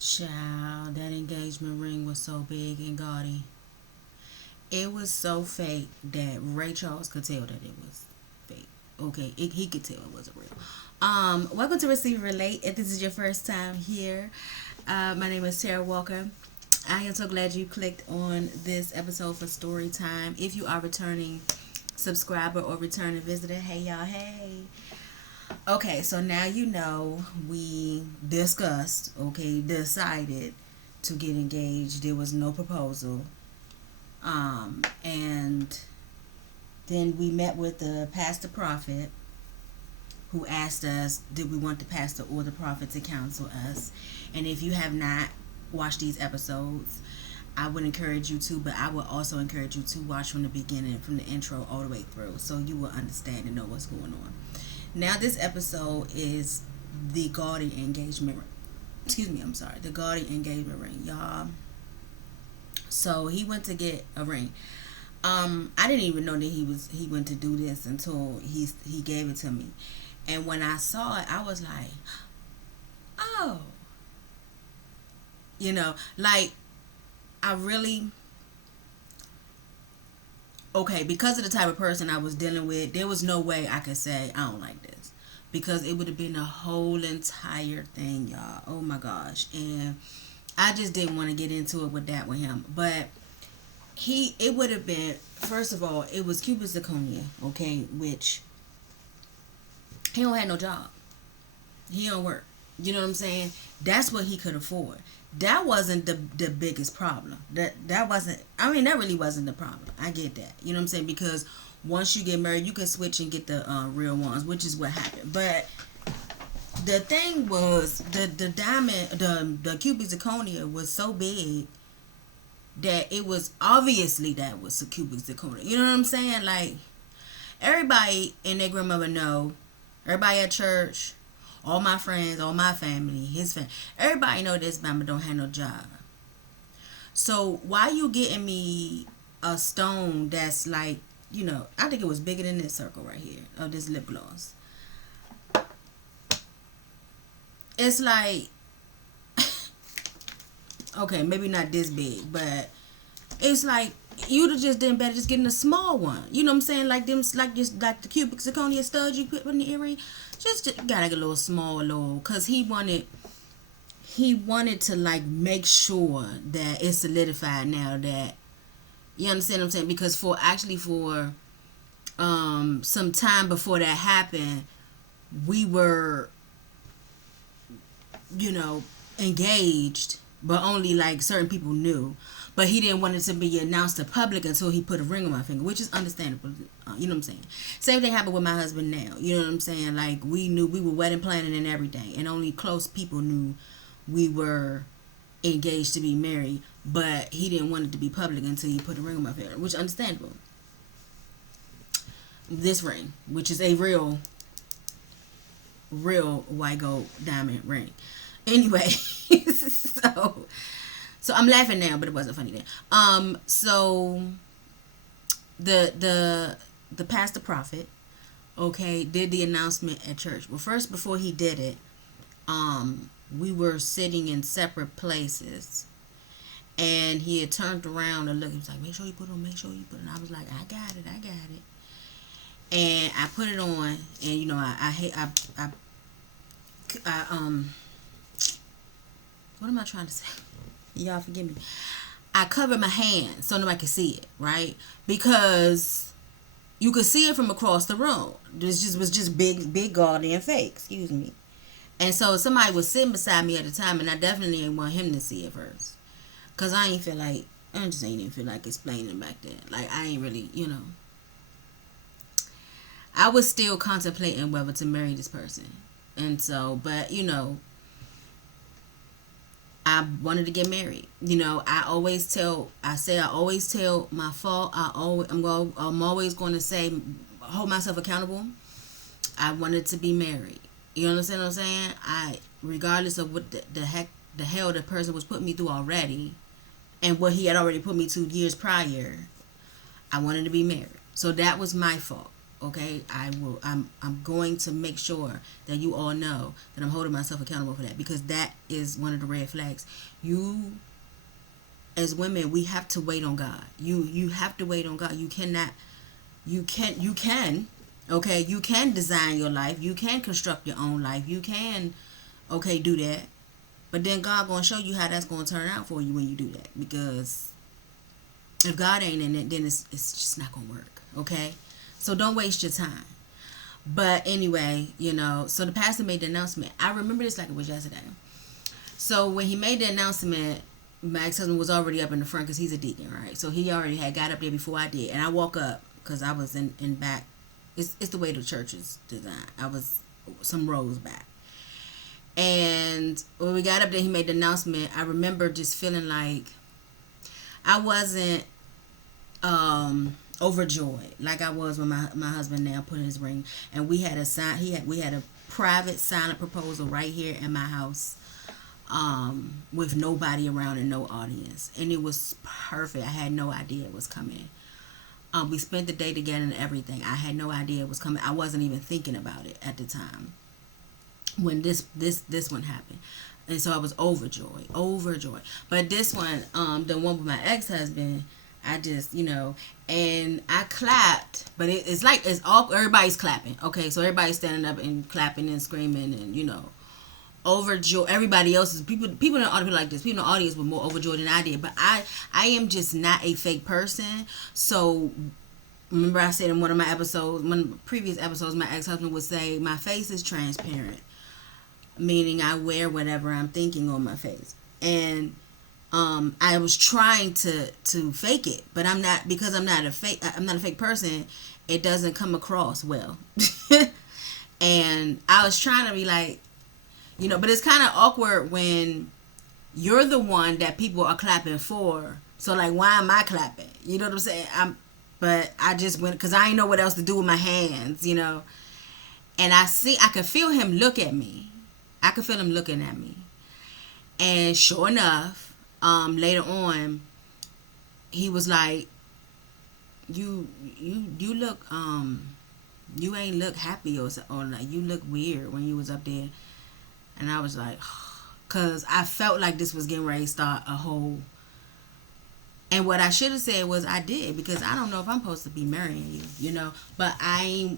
Child, that engagement ring was so big and gaudy. It was so fake that Ray Charles could tell that it was fake. Okay, he could tell it wasn't real. Welcome to Receive Relate. If this is your first time here, my name is Tara Walker. I am so glad you clicked on this episode for story time. If you are returning subscriber or returning visitor, hey y'all, hey. Okay, so now you know we discussed, okay, decided to get engaged. There was no proposal. And then we met with the pastor prophet who asked us, did we want the pastor or the prophet to counsel us? And if you have not watched these episodes, I would encourage you to, but I would also encourage you to watch from the beginning, from the intro all the way through, so you will understand and know what's going on. Now, this episode is the gaudy engagement ring. The gaudy engagement ring, y'all. So he went to get a ring. I didn't even know that he went to do this until he gave it to me. And when I saw it, I was like, oh. Like, I really, okay, because of the type of person I was dealing with, there was no way I could say I don't like this, because it would have been a whole entire thing, y'all. Oh my gosh. And I just didn't want to get into it with him. But it would have been, first of all, it was Cupid zirconia, okay, which he don't have no job. He don't work. You know what I'm saying? That's what he could afford. That wasn't the biggest problem. That wasn't, I mean, that really wasn't the problem. I get that. You know what I'm saying? Because once you get married, you can switch and get the real ones, which is what happened. But the thing was, the diamond, the cubic zirconia was so big that it was obviously that was a cubic zirconia. You know what I'm saying? Like, everybody and their grandmother know, everybody at church, all my friends, all my family, his family, everybody know this mama don't have no job. So why you getting me a stone that's like, I think it was bigger than this circle right here of this lip gloss. It's like, okay, maybe not this big, but it's like you'd have just done better just getting a small one. You know what I'm saying? Like them, like the cubic zirconia studs you put in the earring. Just got like a little small, cause he wanted to like make sure that it's solidified now, that you understand what I'm saying, because for some time before that happened, we were engaged, but only like certain people knew. But he didn't want it to be announced to public until he put a ring on my finger, which is understandable. You know what I'm saying? Same thing happened with my husband now. You know what I'm saying? Like, we knew, we were wedding planning and everything, and only close people knew we were engaged to be married, but he didn't want it to be public until he put a ring on my finger, which is understandable. This ring, which is a real white gold diamond ring. Anyway, so I'm laughing now, but it wasn't funny then. So the pastor prophet, okay, did the announcement at church. Well, first, before he did it, we were sitting in separate places, and he had turned around and looked. He was like, "Make sure you put it on. Make sure you put it on." I was like, "I got it. And I put it on, and what am I trying to say? Y'all forgive me. I covered my hand so nobody could see it, right? Because you could see it from across the room. This was just big, gaudy and fake. Excuse me. And so somebody was sitting beside me at the time, and I definitely didn't want him to see it first, cause I just ain't even feel like explaining back then. Like, I ain't really, I was still contemplating whether to marry this person, and so, but I wanted to get married. I always tell my fault. I'm always going to say, hold myself accountable. I wanted to be married. You understand what I'm saying? Regardless of what the hell the person was putting me through already, and what he had already put me to years prior, I wanted to be married. So that was my fault. Okay, I'm going to make sure that you all know that I'm holding myself accountable for that, because that is one of the red flags. You, as women, we have to wait on God. You have to wait on God. You can okay, you can design your life, you can construct your own life, you can, okay, do that. But then God gonna show you how that's gonna turn out for you when you do that. Because if God ain't in it, then it's just not gonna work. Okay, so don't waste your time. But anyway, so the pastor made the announcement. I remember this like it was yesterday. So when he made the announcement, my ex-husband was already up in the front because he's a deacon, right? So he already had got up there before I did. And I walk up because I was in back. It's the way the church is designed. I was some rows back. And when we got up there, he made the announcement. I remember just feeling like I wasn't overjoyed like I was when my husband now put his ring. And we had a private silent proposal right here in my house, with nobody around and no audience, and it was perfect. I had no idea it was coming. We spent the day together and everything. I had no idea it was coming. I wasn't even thinking about it at the time when this one happened. And so I was overjoyed. But this one, the one with my ex-husband, I just, and I clapped, but it's like, it's all, everybody's clapping. Okay, so everybody's standing up and clapping and screaming and, overjoyed. Everybody else is, people in the audience like this. People in the audience were more overjoyed than I did. But I am just not a fake person. So remember I said in one of the previous episodes, my ex-husband would say, my face is transparent, meaning I wear whatever I'm thinking on my face. And I was trying to fake it, but I'm not, because I'm not a fake person. It doesn't come across well. And I was trying to be like, but it's kind of awkward when you're the one that people are clapping for. So like, why am I clapping? You know what I'm saying? But I just went because I didn't know what else to do with my hands, And I could feel him look at me. I could feel him looking at me. And sure enough, later on, he was like, you look, you ain't look happy or like you look weird when you was up there. And I was like, because I felt like this was getting ready to start a whole. And what I should have said was I did, because I don't know if I'm supposed to be marrying you, But I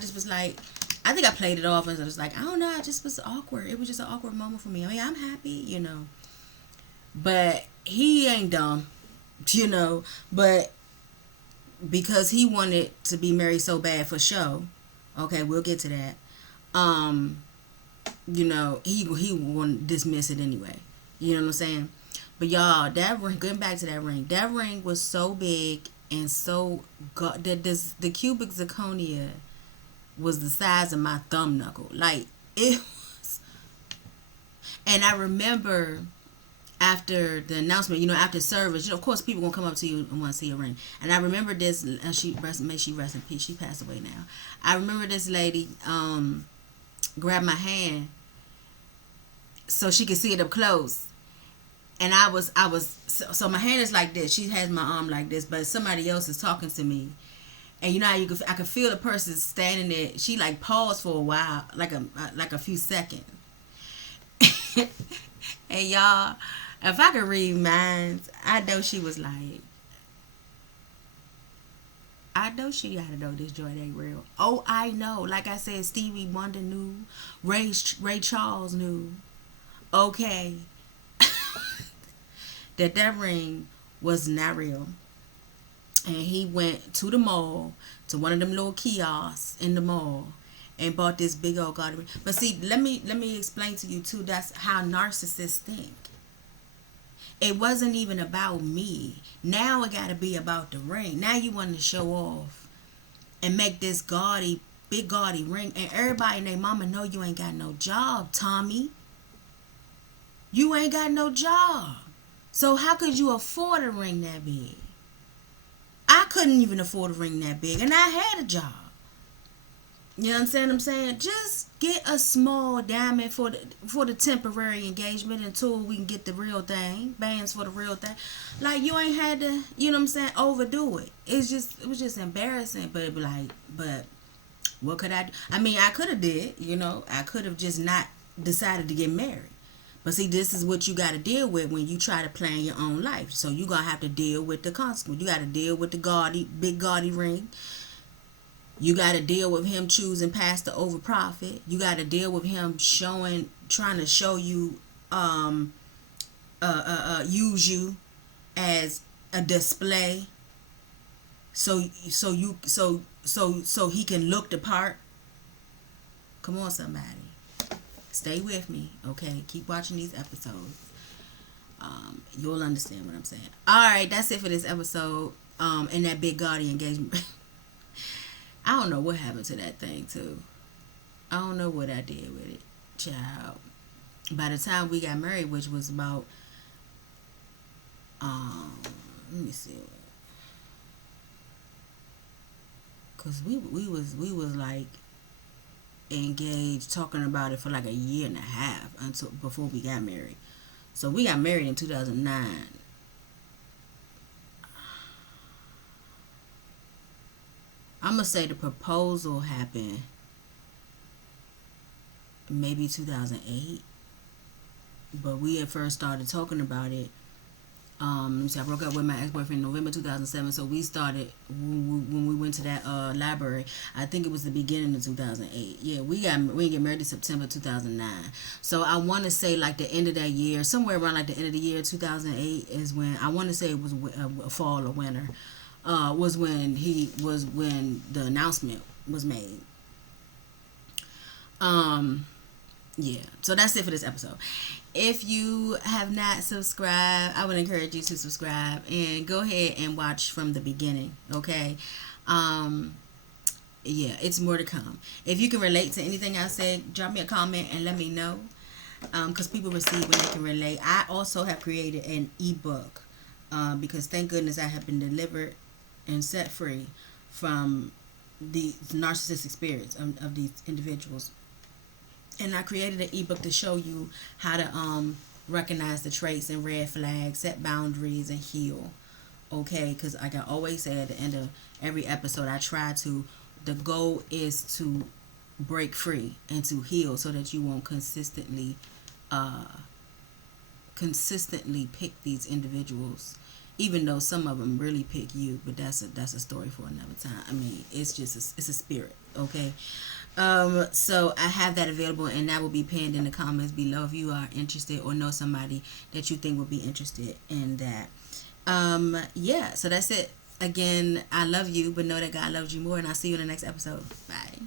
just was like, I think I played it off and I was like, I don't know, I just was awkward. It was just an awkward moment for me. I mean, I'm happy, But he ain't dumb, But because he wanted to be married so bad for show, okay, we'll get to that. He won't dismiss it anyway. You know what I'm saying? But y'all, that ring, getting back to that ring was so big and so that the cubic zirconia was the size of my thumb knuckle. Like, it was. And I remember after the announcement, after service, of course people gonna come up to you and want to see a ring. And I remember this, may she rest in peace. She passed away now. I remember this lady grabbed my hand so she could see it up close. And I was so my hand is like this. She has my arm like this, but somebody else is talking to me. And how I could feel the person standing there. She like paused for a while, like a few seconds. And y'all, if I could read minds, I know she was like, I know she gotta know this joint ain't real. Oh, I know. Like I said, Stevie Wonder knew. Ray Charles knew. Okay. that ring was not real. And he went to the mall, to one of them little kiosks in the mall, and bought this big old God ring. But see, let me explain to you too. That's how narcissists think. It wasn't even about me. Now it got to be about the ring. Now you want to show off and make this big gaudy ring. And everybody and their mama know you ain't got no job, Tommy. You ain't got no job. So how could you afford a ring that big? I couldn't even afford a ring that big, and I had a job. You understand what I'm saying? Just Get a small diamond for the temporary engagement until we can get the real thing. Bands for the real thing. Like you ain't had to, you know what I'm saying, overdo it. It was just embarrassing. But it be like, but what could I do? I mean, I could have did, you know, I could have just not decided to get married. But see, this is what you got to deal with when you try to plan your own life. So you gonna have to deal with the consequence. You got to deal with the big gaudy ring. You got to deal with him choosing pastor over prophet. You got to deal with him trying to show you, use you as a display. So he can look the part. Come on, somebody. Stay with me, okay? Keep watching these episodes. You'll understand what I'm saying. All right, that's it for this episode. And that big gaudy engagement. I don't know what happened to that thing, too. I don't know what I did with it, child. By the time we got married, which was about, let me see. Cause we was like engaged, talking about it for like a year and a half until before we got married. So we got married in 2009. I'm gonna say the proposal happened maybe 2008, but we had first started talking about it. So I broke up with my ex-boyfriend in November 2007. So we started when we went to that library. I think it was the beginning of 2008. Yeah, we didn't get married in September 2009. So I want to say like the end of that year, somewhere around like the end of the year 2008 is when I want to say it was fall or winter. Was when the announcement was made. Yeah, so that's it for this episode. If you have not subscribed, I would encourage you to subscribe and go ahead and watch from the beginning, okay? Yeah, it's more to come. If you can relate to anything I said, drop me a comment and let me know, because people receive when they can relate. I also have created an ebook, because thank goodness I have been delivered and set free from the narcissistic spirits of these individuals. And I created an ebook to show you how to recognize the traits and red flags, set boundaries, and heal. Okay, because like I always say at the end of every episode, the goal is to break free and to heal so that you won't consistently pick these individuals, even though some of them really pick you. But that's a story for another time. I mean, it's a spirit. Okay. So I have that available, and that will be pinned in the comments below if you are interested or know somebody that you think would be interested in that. Yeah, so that's it. Again, I love you, but know that God loves you more, and I'll see you in the next episode. Bye.